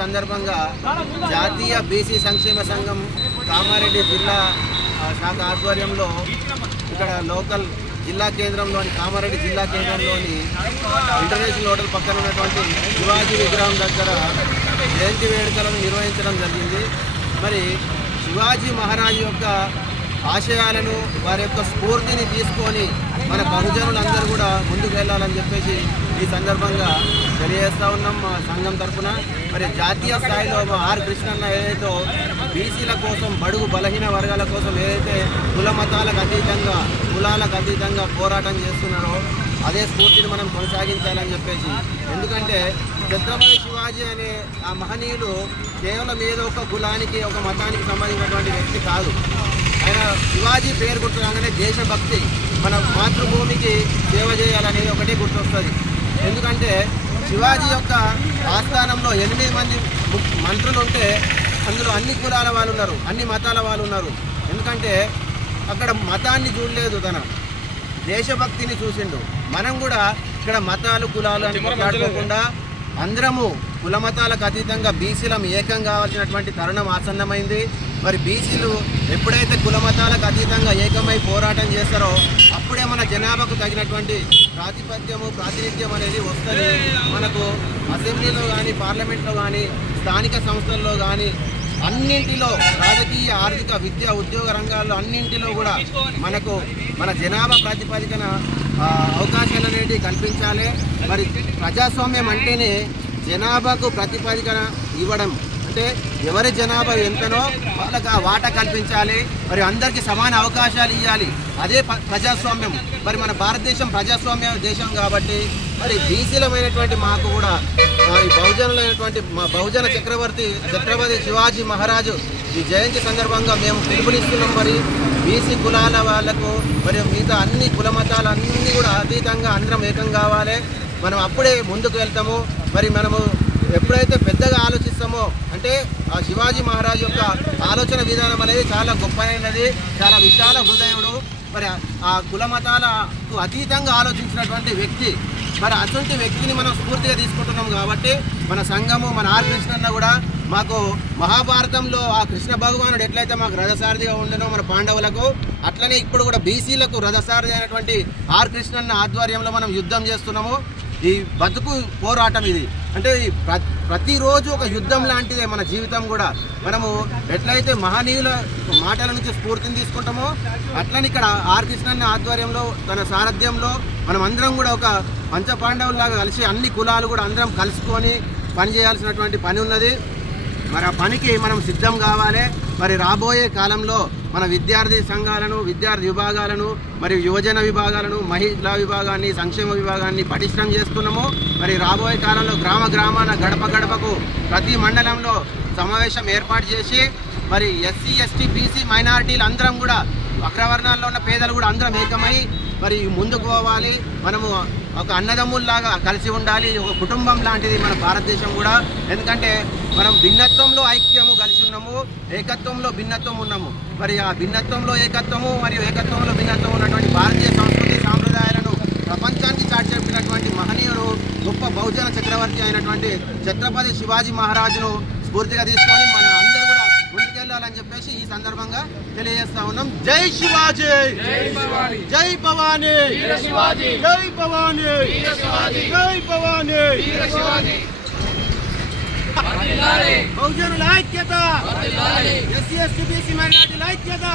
సందర్భంగా జాతీయ బీసీ సంక్షేమ సంఘం కామారెడ్డి జిల్లా శాఖ ఆధ్వర్యంలో ఇక్కడ లోకల్ జిల్లా కేంద్రంలోని కామారెడ్డి జిల్లా కేంద్రంలోని ఇంటర్నేషనల్ హోటల్ పక్కన ఉన్నటువంటి శివాజీ విగ్రహం దగ్గర జయంతి వేడుకలను నిర్వహించడం జరిగింది. మరి శివాజీ మహారాజు యొక్క ఆశయాలను వారి యొక్క స్ఫూర్తిని తీసుకొని మన బహుజనులందరూ కూడా ముందుకు వెళ్ళాలని చెప్పేసి ఈ సందర్భంగా తెలియజేస్తూ ఉన్నాం మా సంఘం తరఫున. మరి జాతీయ స్థాయిలో మా ఆర్ కృష్ణన్న ఏదైతే బీసీల కోసం, బడుగు బలహీన వర్గాల కోసం ఏదైతే కులాలకు అతీతంగా పోరాటం చేస్తున్నారో అదే స్ఫూర్తిని మనం కొనసాగించాలని చెప్పేసి. ఎందుకంటే ఛత్రపతి శివాజీ అనే ఆ మహనీయులు కేవలం ఏదో ఒక కులానికి, ఒక మతానికి సంబంధించినటువంటి వ్యక్తి కాదు. ఆయన శివాజీ పేరు గుర్తురాగానే దేశభక్తి, మన మాతృభూమికి సేవ చేయాలనేది ఒకటే గుర్తొస్తుంది. ఎందుకంటే శివాజీ యొక్క ఆస్థానంలో 8 మంది మంత్రులు ఉంటే అందులో అన్ని కులాల వాళ్ళు ఉన్నారు, అన్ని మతాల వాళ్ళు ఉన్నారు. ఎందుకంటే అక్కడ మతాన్ని చూడలేదు, తన దేశభక్తిని చూసిండు. మనం కూడా ఇక్కడ మతాలు కులాలు అని మాట్లాడుకోకుండా అందరము కుల మతాలకు అతీతంగా బీసీలం ఏకం కావాల్సినటువంటి తరుణం ఆసన్నమైంది. మరి బీసీలు ఎప్పుడైతే కుల మతాలకు అతీతంగా ఏకమై పోరాటం చేస్తారో అప్పుడే మన జనాభాకు తగినటువంటి ప్రాతినిధ్యం అనేది వస్తుంది. మనకు అసెంబ్లీలో కానీ, పార్లమెంట్లో కానీ, స్థానిక సంస్థల్లో కానీ అన్నింటిలో, రాజకీయ, ఆర్థిక, విద్య, ఉద్యోగ రంగాల్లో అన్నింటిలో కూడా మనకు మన జనాభా ప్రాతిపదికన అవకాశాలు అనేవి కల్పించాలి. మరి ప్రజాస్వామ్యం అంటేనే జనాభాకు ప్రాతిపదికన ఇవ్వడం, అంటే ఎవరి జనాభా ఎంతనో వాళ్ళకి ఆ వాటా కల్పించాలి. మరి అందరికీ సమాన అవకాశాలు ఇవ్వాలి. అదే ప్రజాస్వామ్యం. మరి మన భారతదేశం ప్రజాస్వామ్య దేశం కాబట్టి మరి బీసీలమైనటువంటి మాకు కూడా ఈ బహుజనులైనటువంటి మా బహుజన ఛత్రపతి శివాజీ మహారాజు ఈ జయంతి సందర్భంగా మేము పిలుపునిస్తున్నాం. మరి బీసీ కులాల వాళ్లకు మరియు మిగతా అన్ని కుల మతాలన్నీ కూడా అతీతంగా అందరం ఏకం కావాలి. మనం అప్పుడే ముందుకు వెళ్తాము. మరి మనము ఎప్పుడైతే పెద్దగా ఆలోచిస్తామో, అంటే ఆ శివాజీ మహారాజు యొక్క ఆలోచన విధానం అనేది చాలా గొప్పైనది, చాలా విశాల హృదయుడు. మరి ఆ కుల మతాలకు అతీతంగా ఆలోచించినటువంటి వ్యక్తి. మరి అటువంటి వ్యక్తిని మనం స్ఫూర్తిగా తీసుకుంటున్నాం కాబట్టి మన సంఘము, మన ఆర్ కృష్ణన్న కూడా మాకు మహాభారతంలో ఆ కృష్ణ భగవానుడు ఎట్లయితే మాకు రథసారథిగా ఉండనో మన పాండవులకు, అట్లనే ఇప్పుడు కూడా బీసీలకు రథసారథి అయినటువంటి ఆర్ కృష్ణన్న ఆధ్వర్యంలో మనం యుద్ధం చేస్తున్నాము. ఈ బతుకు పోరాటం ఇది. అంటే ప్రతిరోజు ఒక యుద్ధం లాంటిదే మన జీవితం కూడా. మనము ఎట్లయితే మహనీయుల మాటల నుంచి స్ఫూర్తిని తీసుకుంటామో అట్లని ఇక్కడ ఆర్ కృష్ణన్న ఆధ్వర్యంలో, తన సారథ్యంలో మనం అందరం కూడా ఒక పంచపాండవుల్లాగా కలిసి అన్ని కులాలు కూడా అందరం కలుసుకొని పనిచేయాల్సినటువంటి పని ఉన్నది. మరి ఆ పనికి మనం సిద్ధం కావాలి. మరి రాబోయే కాలంలో మన విద్యార్థి సంఘాలను, విద్యార్థి విభాగాలను, మరియు యువజన విభాగాలను, మహిళా విభాగాన్ని, సంక్షేమ విభాగాన్ని పటిష్టం చేస్తున్నాము. మరి రాబోయే కాలంలో గ్రామాన గడప గడపకు ప్రతి మండలంలో సమావేశం ఏర్పాటు చేసి మరి ఎస్సీ, ఎస్టీ, బీసీ, మైనారిటీలు అందరం కూడా, అగ్రవర్ణాల్లో ఉన్న పేదలు కూడా అందరం ఏకమై మరి ముందుకు పోవాలి. మనము ఒక అన్నదమ్ముల్లాగా కలిసి ఉండాలి. ఒక కుటుంబం లాంటిది మన భారతదేశం కూడా. ఎందుకంటే మనం భిన్నత్వంలో ఐక్యము కలిసి ఉన్నాము, ఏకత్వంలో భిన్నత్వం ఉన్నాము. మరి ఆ భిన్నత్వంలో ఏకత్వము మరియు ఏకత్వంలో భిన్నత్వం ఉన్నటువంటి భారతీయ సంస్కృతి సాంప్రదాయాలను ప్రపంచానికి చాటి చెప్పినటువంటి మహనీయుడు, గొప్ప బహుజన చక్రవర్తి అయినటువంటి ఛత్రపతి శివాజీ మహారాజును స్ఫూర్తిగా తీసుకొని మన అందరూ కూడా ముందుకెళ్ళాలని చెప్పేసి ఈ సందర్భంగా తెలియజేస్తా ఉన్నాం. జై శివాజీ, జై భవానీ, జై భవానీ, జై భవానీ. బహుజనుల ఐక్యత, ఎస్సీ, ఎస్టీ, బీసీ, మైనారిటీల ఐక్యత.